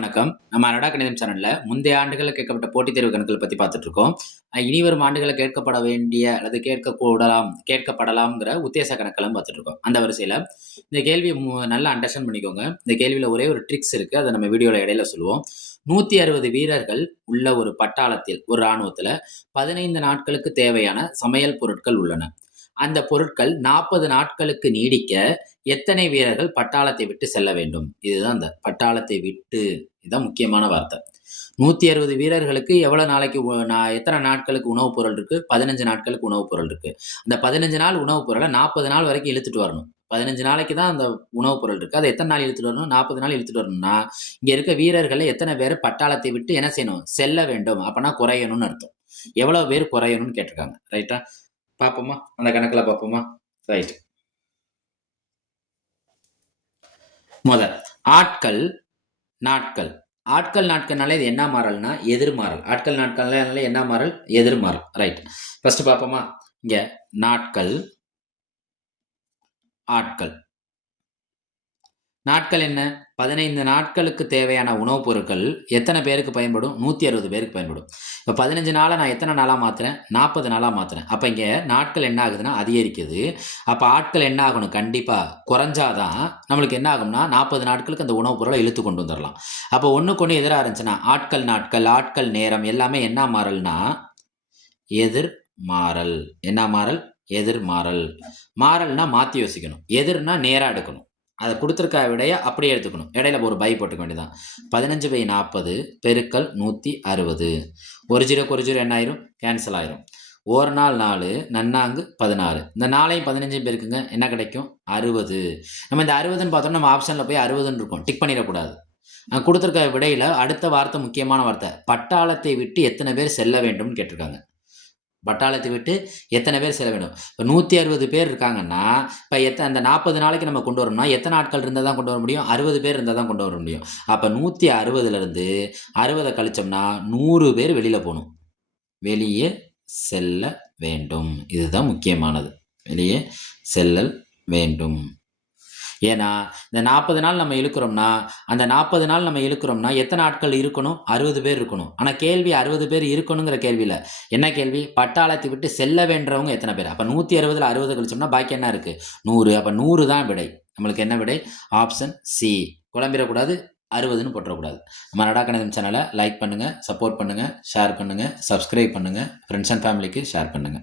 வணக்கம். நம்ம அனடா கணிதம் சேனல்ல முந்தைய ஆண்டுகள்ல கேட்கப்பட்ட போட்டித் தேர்வு கணக்குகள் பத்தி பார்த்துட்டு இருக்கோம். இனிவரும் ஆண்டுகள்ல கேட்கப்பட வேண்டிய அல்லது கேட்கப்படலாம்ங்கிற உத்தேச கணக்கெல்லாம் பார்த்துட்டு இருக்கோம். அந்த வரிசையில இந்த கேள்விய நல்லா அண்டர்ஸ்டாண்ட் பண்ணிக்கோங்க. இந்த கேள்வியில ஒரே ஒரு ட்ரிக்ஸ் இருக்கு. அத நம்ம வீடியோல இடையில சொல்லுவோம். 160 வீரர்கள் உள்ள ஒரு பட்டாளத்தில், ஒரு ராணுவத்துல 15 நாட்களுக்கு தேவையான சமையல் பொருட்கள் உள்ளன. அந்த பொருட்கள் 40 நாட்களுக்கு நீடிக்க எத்தனை வீரர்கள் பட்டாளத்தை விட்டு செல்ல வேண்டும்? இதுதான் அந்த பட்டாளத்தை விட்டு. இதுதான் முக்கியமான வார்த்தை. 160 வீரர்களுக்கு எவ்வளவு நாளைக்கு எத்தனை நாட்களுக்கு உணவுப் பொருள் இருக்கு? 15 நாட்களுக்கு உணவுப் பொருள் இருக்கு. அந்த 15 நாள் உணவுப் பொருள 40 நாள் வரைக்கும் இழுத்துட்டு வரணும். 15 நாளைக்கு தான் அந்த உணவுப் பொருள் இருக்கு. அத எத்தன நாள் இழுத்துட்டு வரணும்? 40 நாள் இழுத்துட்டு வரணும்னா, இங்க இருக்க வீரர்கள்ல எத்தன பேர் பட்டாளத்தை விட்டு என்ன செய்யணும்? செல்ல வேண்டும். அப்பன்னா குறையணும்னு அர்த்தம். எவ்வளவு பேர் குறையணும்னு கேட்டிருக்காங்க. ரைட்டா? பார்ப்போமா? அந்த கணக்குல பார்ப்போமா? ரைட். ஆட்கள், நாட்கள். ஆட்கள், நாட்கள்னாலே இது என்ன மாறல்னா எதிர்மாறல். ஆட்கள், நாட்கள்னாலே என்ன மாறல்? எதிர்மாறல். ரைட். ஃபர்ஸ்ட் பார்ப்போமா? இங்க நாட்கள், ஆட்கள். நாட்கள் என்ன? 15 நாட்களுக்கு தேவையான உணவுப் பொருட்கள் எத்தனை பேருக்கு பயன்படும்? 160 பேருக்கு பயன்படும். இப்ப 15 நாள நான் எத்தனை நாளா மாத்துறேன்? 40 நாளா மாத்துறேன். அப்ப இங்க நாட்கள் என்ன ஆகுதுன்னா அதிகரிக்குது. அப்ப ஆட்கள் என்ன ஆகணும்? கண்டிப்பா குறைஞ்சாதான் நம்மளுக்கு என்ன ஆகும்னா 40 நாட்களுக்கு அந்த உணவுப் பொருளை இழுத்து கொண்டு வந்துடலாம். அப்ப ஒண்ணுக்கு ஒண்ணு எதிரா இருந்துச்சுன்னா ஆட்கள், நாட்கள், ஆட்கள், நேரம் எல்லாமே என்ன மாறல்னா எதிர் மாறல். என்ன மாறல்? எதிர் மாறல். மாறல்னா மாத்தி யோசிக்கணும். எதிர்னா நேரா எடுக்கணும். அத குடுத்திருக்க விடைய அப்படியே எடுத்துக்கணும். இடையில ஒரு பை போட்டுக்க வேண்டியதுதான். 15/40 பெருக்கல் 160. ஒரு ஜீரோக்கு ஒரு ஜீரோ என்ன ஆயிரும்? கேன்சல் ஆயிரும். ஒரு நாள் 4 நன்னாங்கு 16. இந்த 4யும் 15யும் பெருக்குங்க. என்ன கிடைக்கும்? 60. நம்ம இந்த 60ன்னு பார்த்தோம்னா நம்ம ஆப்ஷன்ல போய் 60ன்னு இருக்கும். டிக் பண்ணிறக்கூடாது. குடுத்திருக்க விடையில அடுத்த வார்த்தை முக்கியமான வார்த்தை. பட்டாளத்தை விட்டு எத்தனை பேர் செல்ல வேண்டும்னு கேட்டிருக்காங்க. பட்டாளத்தை விட்டு எத்தனை பேர் செல்ல வேண்டும்? இப்ப 160 பேர் இருக்காங்கன்னா, இப்ப அந்த 40 நாளைக்கு நம்ம கொண்டு வரணும்னா, எத்தனை ஆட்கள் இருந்தா தான் கொண்டு வர முடியும்? 60 பேர் இருந்தா தான் கொண்டு வர முடியும். அப்ப 160லிருந்து 60 கழிச்சோம்னா 100 பேர் வெளியில போணும். வெளியே செல்ல வேண்டும். இதுதான் முக்கியமானது. வெளியே செல்லல் வேண்டும். ஏன்னா, இந்த 40 நாள் நம்ம இழுக்கிறோம்னா, அந்த 40 நாள் நம்ம இழுக்கிறோம்னா, எத்தனை ஆட்கள் இருக்கணும்? 60 பேர் இருக்கணும். ஆனா கேள்வி 60 பேர் இருக்கணுங்கிற கேள்வி இல்ல. என்ன கேள்வி? பட்டாளத்தை விட்டு செல்ல வேண்டவங்க எத்தனை பேர்? அப்ப 160ல 60 கழிச்சோம்னா பாக்கி என்ன இருக்கு? 100. அப்ப 100 தான் விடை. நம்மளுக்கு என்ன விடை? Option C. குழம்பிறக்கூடாது. 60ன்னு போட்டுறக்கூடாது. நம்ம நடா கணிதம் சேனலை லைக் பண்ணுங்க, சப்போர்ட் பண்ணுங்க, ஷேர் பண்ணுங்க, சப்ஸ்கிரைப் பண்ணுங்க, ஃப்ரெண்ட்ஸ் அண்ட் ஃபேமிலிக்கு ஷேர் பண்ணுங்க.